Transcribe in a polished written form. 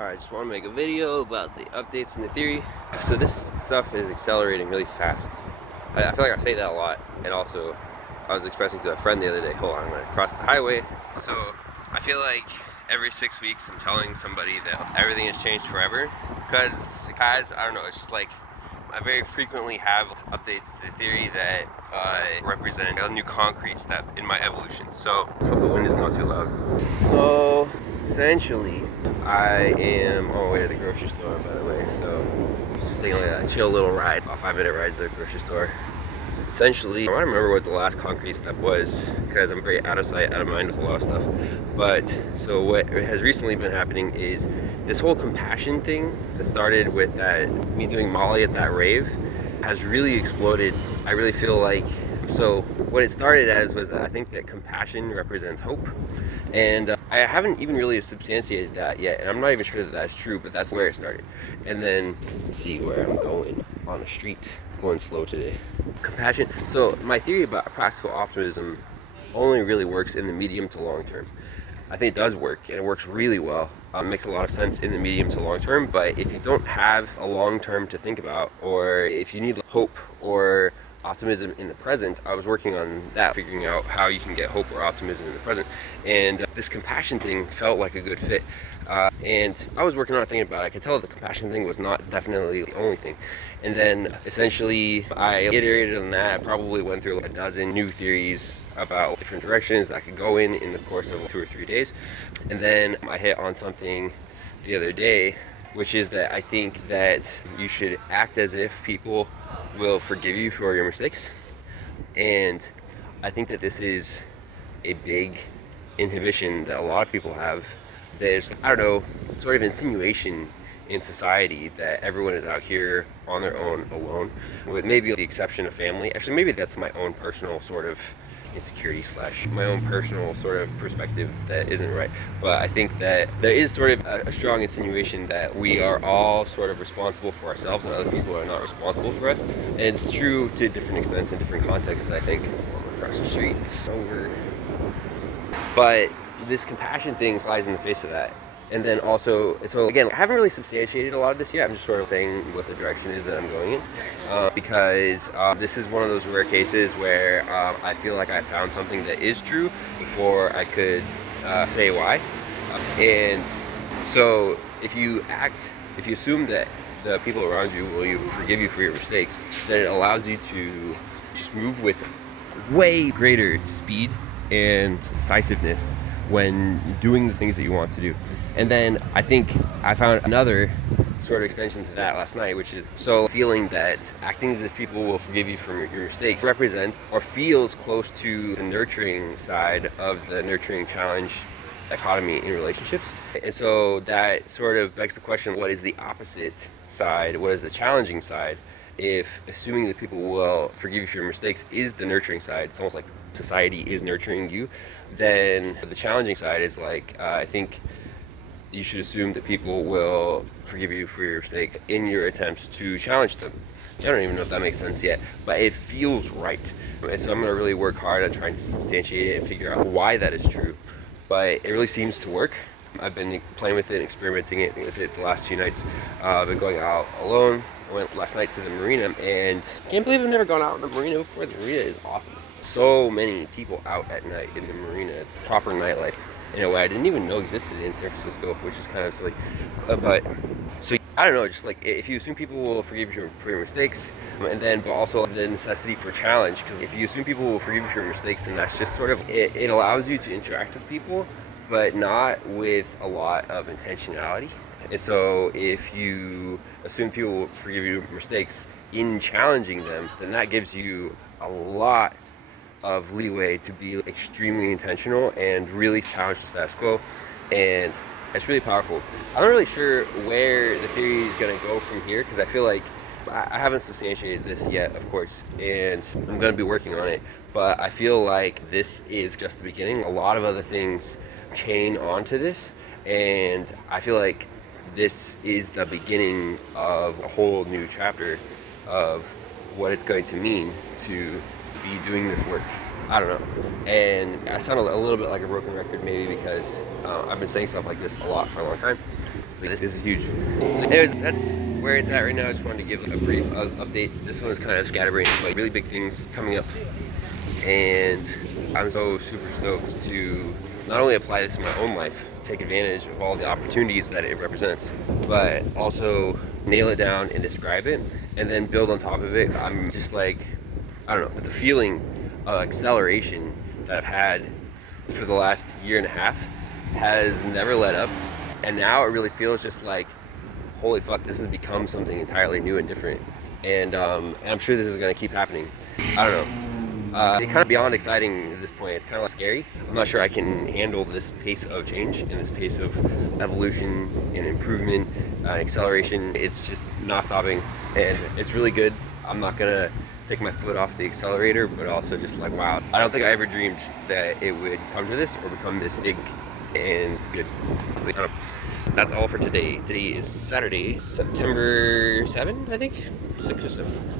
Alright, just want to make a video about the updates in the theory. So this stuff is accelerating really fast. I feel like I say that a lot, and also I was expressing to a friend the other day, hold on, I'm going to cross the highway. So I feel like every 6 weeks I'm telling somebody that everything has changed forever, because I don't know, it's just like I very frequently have updates to the theory that represent a new concrete step in my evolution. So I hope the wind is not too loud. So essentially, I am on my way to the grocery store, by the way, so just taking like a chill little ride, a 5-minute ride to the grocery store. Essentially, I don't remember what the last concrete step was because I'm very out of sight, out of mind with a lot of stuff. But so what has recently been happening is this whole compassion thing that started with me doing Molly at that rave has really exploded. I really feel like, so what it started as was that I think that compassion represents hope, and I haven't even really substantiated that yet, and I'm not even sure that that's true, but that's where it started. And then see where I'm going on the street, going slow today. Compassion. So my theory about practical optimism only really works in the medium to long term. I think it does work, and it works really well. It makes a lot of sense in the medium to long term, but if you don't have a long term to think about, or if you need hope or optimism in the present, I was working on that, figuring out how you can get hope or optimism in the present, and this compassion thing felt like a good fit. And I was working on it, thinking about it. I could tell the compassion thing was not definitely the only thing. And then essentially I iterated on that. I probably went through like a dozen new theories about different directions that I could go in the course of 2 or 3 days. And then I hit on something the other day, which is that I think that you should act as if people will forgive you for your mistakes. And I think that this is a big inhibition that a lot of people have. There's, I don't know, sort of insinuation in society that everyone is out here on their own, alone, with maybe the exception of family. Actually, maybe that's my own personal sort of insecurity / my own personal sort of perspective that isn't right. But I think that there is sort of a strong insinuation that we are all sort of responsible for ourselves and other people are not responsible for us. And it's true to different extents in different contexts, I think. Across the street, over. But this compassion thing flies in the face of that. And then also, so again, I haven't really substantiated a lot of this yet. I'm just sort of saying what the direction is that I'm going in, because this is one of those rare cases where I feel like I found something that is true before I could say why. And so if you assume that the people around you will forgive you for your mistakes, then it allows you to just move with way greater speed and decisiveness when doing the things that you want to do. And then I think I found another sort of extension to that last night, which is so feeling that acting as if people will forgive you for your mistakes represents or feels close to the nurturing side of the nurturing challenge dichotomy in relationships. And so that sort of begs the question, what is the opposite side? What is the challenging side? If assuming that people will forgive you for your mistakes is the nurturing side, it's almost like society is nurturing you, then the challenging side is like, I think you should assume that people will forgive you for your mistakes in your attempts to challenge them. I don't even know if that makes sense yet, but it feels right. And so I'm going to really work hard on trying to substantiate it and figure out why that is true. But it really seems to work. I've been playing with it and experimenting with it the last few nights. I've been going out alone. I went last night to the marina, and I can't believe I've never gone out in the marina before. The marina is awesome. So many people out at night in the marina. It's proper nightlife in a way I didn't even know existed in San Francisco, which is kind of silly. But so I don't know, just like if you assume people will forgive you for your mistakes, and then but also the necessity for challenge, because if you assume people will forgive you for your mistakes, then that's just sort of it allows you to interact with people, but not with a lot of intentionality. And so if you assume people will forgive you for mistakes in challenging them, then that gives you a lot of leeway to be extremely intentional and really challenge the status quo. And it's really powerful. I'm not really sure where the theory is going to go from here, because I feel like I haven't substantiated this yet, of course, and I'm going to be working on it. But I feel like this is just the beginning. A lot of other things chain onto this, and I feel like this is the beginning of a whole new chapter of what it's going to mean to be doing this work. I don't know. And I sound a little bit like a broken record maybe because I've been saying stuff like this a lot for a long time. This is huge. So anyways, that's where it's at right now. I just wanted to give a brief update. This one is kind of scatterbrained, like really big things coming up. And I'm so super stoked to not only apply this in my own life, take advantage of all the opportunities that it represents, but also nail it down and describe it and then build on top of it. I'm just like, I don't know, but the feeling of acceleration that I've had for the last year and a half has never let up. And now it really feels just like, holy fuck, this has become something entirely new and different. And I'm sure this is gonna keep happening. I don't know. It's kind of beyond exciting at this point. It's kind of scary. I'm not sure I can handle this pace of change and this pace of evolution and improvement, acceleration. It's just not stopping, and it's really good. I'm not gonna take my foot off the accelerator, but also just like, wow. I don't think I ever dreamed that it would come to this or become this big and good. So that's all for today. Today is Saturday, September 7, I think, 6 or 7.